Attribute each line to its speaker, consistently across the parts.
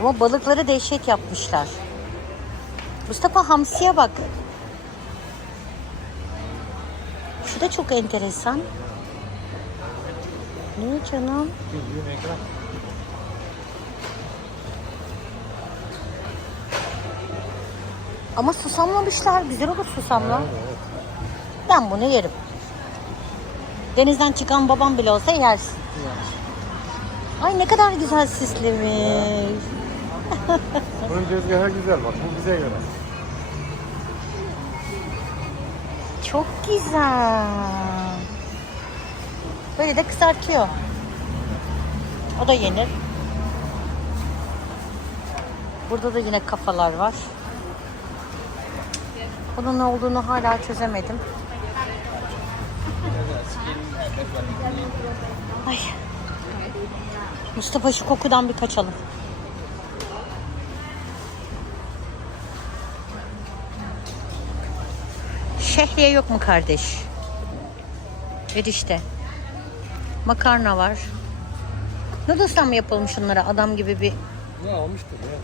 Speaker 1: Ama balıkları dehşet yapmışlar. Mustafa hamsiye bak. Şu da çok enteresan. Ne canım? Ama susamlamışlar. Güzel olur susamla. Ben bunu yerim. Denizden çıkan babam bile olsa yersin. Ay ne kadar güzel süslemiş.
Speaker 2: Bunun tezgahı güzel bak. Bu bize göre.
Speaker 1: Çok güzel. Böyle de kızartıyor. O da yenir. Burada da yine kafalar var. Bunun ne olduğunu hala çözemedim. Ay. Mustafa şu kokudan bir kaçalım. Şehriye yok mu kardeş? Erişte. Makarna var. Noodles'tan mı yapalım şunlara adam gibi bir...
Speaker 2: Ne almıştır ya?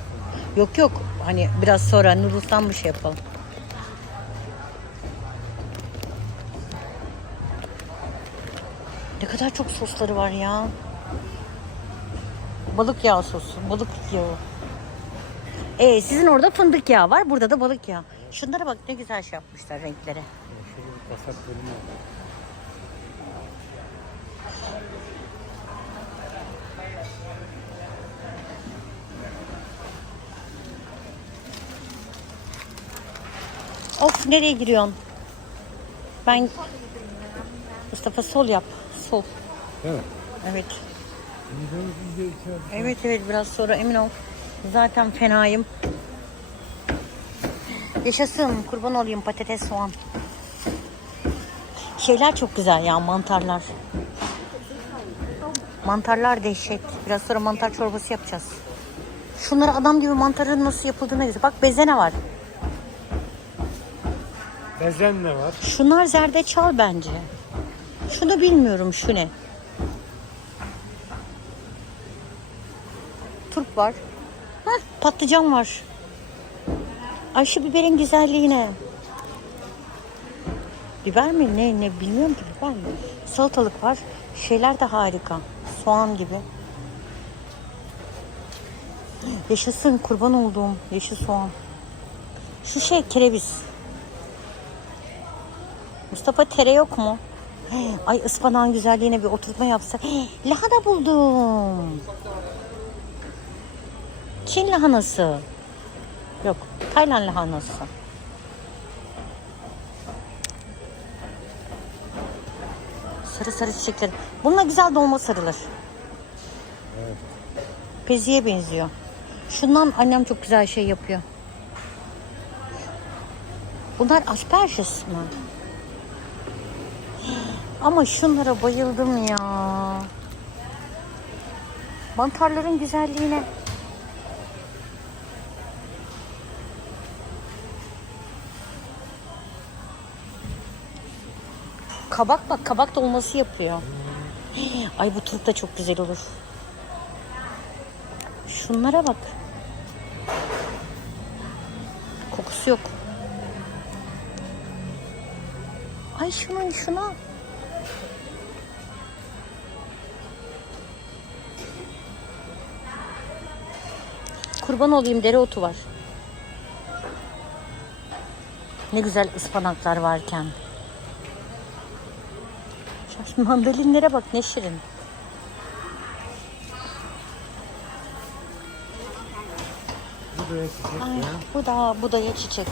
Speaker 1: Yok yok hani biraz sonra noodles'tan bir şey yapalım. Ne kadar çok sosları var ya. Balık yağı sosu, balık yağı. Ee, sizin orada fındık yağı var, burada da balık yağı. Şunlara bak ne güzel şey yapmışlar renklere.
Speaker 2: Şöyle bir kasap bölümü var.
Speaker 1: Of nereye giriyorsun? Ben Mustafa sol yap. Sol. Evet.
Speaker 2: İçeri.
Speaker 1: Evet evet biraz sonra emin ol. Zaten fenayım. Yaşasın kurban olayım patates soğan. Şeyler çok güzel ya mantarlar. Mantarlar dehşet. Biraz sonra mantar çorbası yapacağız. Şunları adam gibi mantarın nasıl yapıldığına göre. Bak bezene var.
Speaker 2: Bezen ne var?
Speaker 1: Şunlar zerdeçal bence. Şunu bilmiyorum şu ne. Turp var. Heh, patlıcan var. Ay şu biberin güzelliğine. Biber mi ne ne bilmiyorum ki biber mi? Salatalık var. Şeyler de harika. Soğan gibi. Yaşasın kurban olduğum yeşil soğan. Şu şey kereviz. Mustafa tere yok mu? Ay ıspanağın güzelliğine bir oturtma yapsak. Hey, lahana buldum. Çin lahanası. Yok, Tayland lahanası. Sarı sarı çiçekler. Bununla güzel dolma sarılır.
Speaker 2: Evet.
Speaker 1: Peziye benziyor. Şundan annem çok güzel şey yapıyor. Bunlar asperges mı? Ama şunlara bayıldım ya. Mantarların güzelliğine. Kabak bak kabak dolması yapıyor. Ay bu turp da çok güzel olur. Şunlara bak. Kokusu yok. Ay şuna şuna. Kurban olayım dereotu var. Ne güzel ıspanaklar varken. Şu mandalinlere bak ne şirin.
Speaker 2: Bu da çiçek
Speaker 1: Ay,
Speaker 2: ya.
Speaker 1: bu da bu da ya çiçek.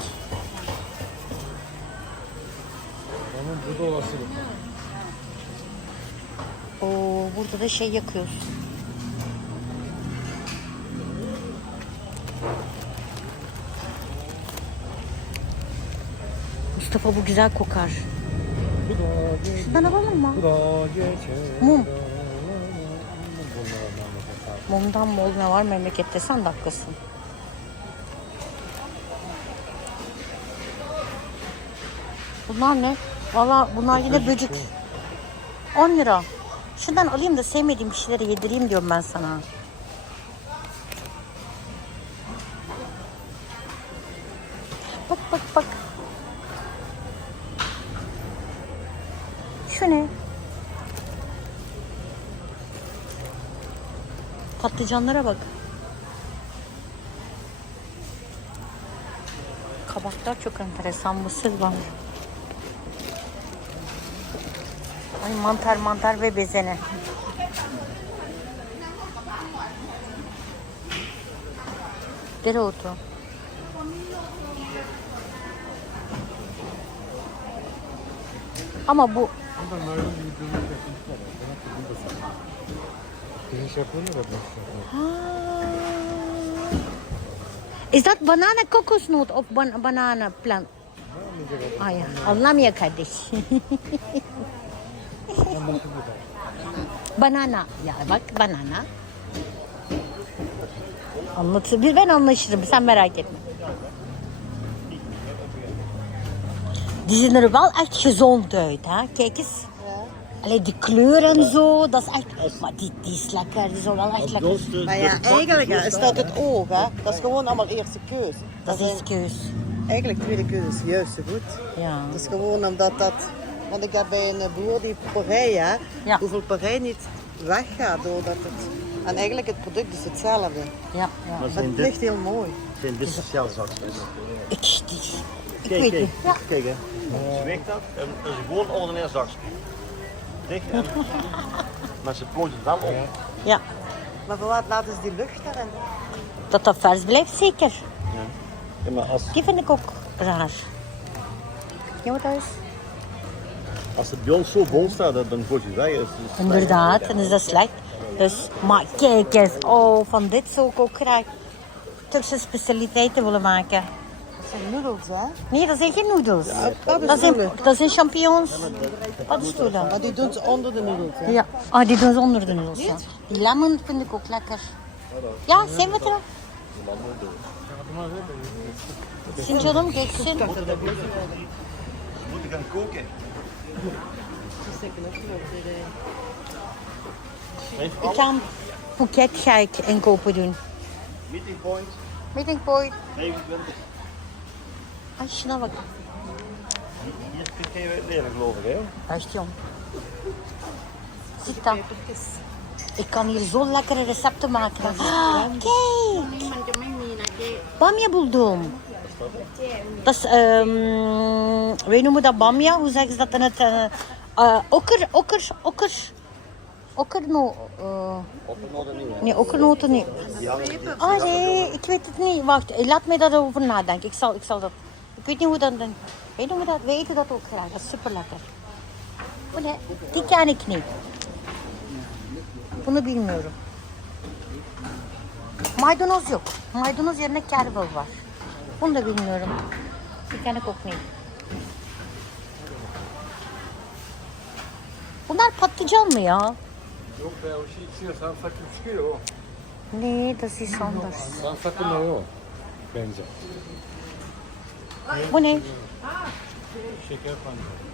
Speaker 2: Onun bu da olasılık.
Speaker 1: Oo, burada da şey yakıyoruz. Mustafa bu güzel kokar. Bana bakma mı? Mum. Mumdan bol ne var memlekette sen dakikasın. Bunlar ne? Valla bunlar yine böcek. 10 lira. Şundan alayım da sevmediğim kişilere yedireyim diyorum ben sana. Bak bak bak. Patlıcanlara bak. Kabaklar çok enteresan. Mısır var. Ay mantar mantar ve bezene. Dereotu. Ama bu
Speaker 2: Pirinç yapıyorlar ya.
Speaker 1: Is that banana kokosnoot of ban- banana plant? Ay anlamıyor kardeş. Banana. Ya bak banana. Anlatır. Bir ben anlaşırım. Sen merak etme. Die zien er wel echt gezond Allee, die kleur en zo, dat is echt... Maar die, die is lekker, die is wel echt lekker.
Speaker 3: Maar ja, eigenlijk hè, is dat het oog, hè? Dat is gewoon allemaal eerste keus.
Speaker 1: Dat is keus.
Speaker 3: Eigenlijk tweede keus, juist zo goed.
Speaker 1: Ja.
Speaker 3: Het is gewoon omdat dat... Want ik heb bij een boer die porij, hè?
Speaker 1: Ja.
Speaker 3: Hoeveel porij niet weggaat doordat het... En eigenlijk het product is hetzelfde.
Speaker 1: Ja, ja.
Speaker 3: Maar het ligt heel mooi.
Speaker 4: vind dit speciaal zakjes.
Speaker 1: Ik,
Speaker 4: Kijk,
Speaker 1: weet
Speaker 4: kijk,
Speaker 1: niet. Ja.
Speaker 4: kijk hè. Ze weegt dat dat is gewoon een ordinair zakje. Dicht en... maar ze plooit het wel op.
Speaker 1: ja.
Speaker 3: Maar voor wat laten ze die lucht erin?
Speaker 1: Dat dat vers blijft, zeker.
Speaker 4: Ja, maar als,
Speaker 1: Die vind ik ook raar. Ja, wat dat is?
Speaker 4: als het bij ons zo vol staat, dan- dan gooit je weg. Dus- dus-
Speaker 1: Inderdaad, en is dat slecht. Dus, maar kijk eens, oh, van dit zou ik ook graag Turkse specialiteiten willen maken.
Speaker 3: Dat zijn noedels, hè?
Speaker 1: Nee, dat zijn geen noedels. dat, zijn, dat zijn champignons. Paddenstoelen.
Speaker 3: Maar die doen ze onder de noedels, hè?
Speaker 1: Ja, ah, die doen ze onder de noedels. Ja. Die lemon vind ik ook lekker. Ja, zijn we er? al? Sint canım geçsin.
Speaker 4: We moeten gaan koken.
Speaker 1: Ik ga een Phuket ga ik inkopen doen.
Speaker 4: Meeting point,
Speaker 1: Meeting point.
Speaker 4: 29.
Speaker 1: Ay şuna bak.
Speaker 4: Hier kun je leren geloof
Speaker 1: jong. Zit dat. Ik kan hier zo lekkere recepten maken. Ah, kijk. Bamya buldum. Dat is, ehm wij noemen dat bamya. Hoe zeggen ze dat in het... eh eh, okker, okker, okker. Okkerno... eh nee, okkernoten niet. Ah nee, ik weet het niet. Wacht, laat mij daarover nadenken. Ik zal, ik zal dat... Weet niet hoe dat... Wij, noemen dat, wij eten dat ook graag. Dat is super lekker. Oh nee, die ken ik niet. Bunu bilmiyorum. Maydanoz yok. Maydanoz yerine kervel var. Bunu da bilmiyorum. Die ken ik ook niet. Bunlar patlıcan mı ya?
Speaker 2: Yok be o şey içiyor. Sarımsak çıkıyor o.
Speaker 1: Nee, dat is iets anders.
Speaker 2: Sarımsaklı ne o? Bence.
Speaker 1: Bu ne?
Speaker 2: Şeker pancarı.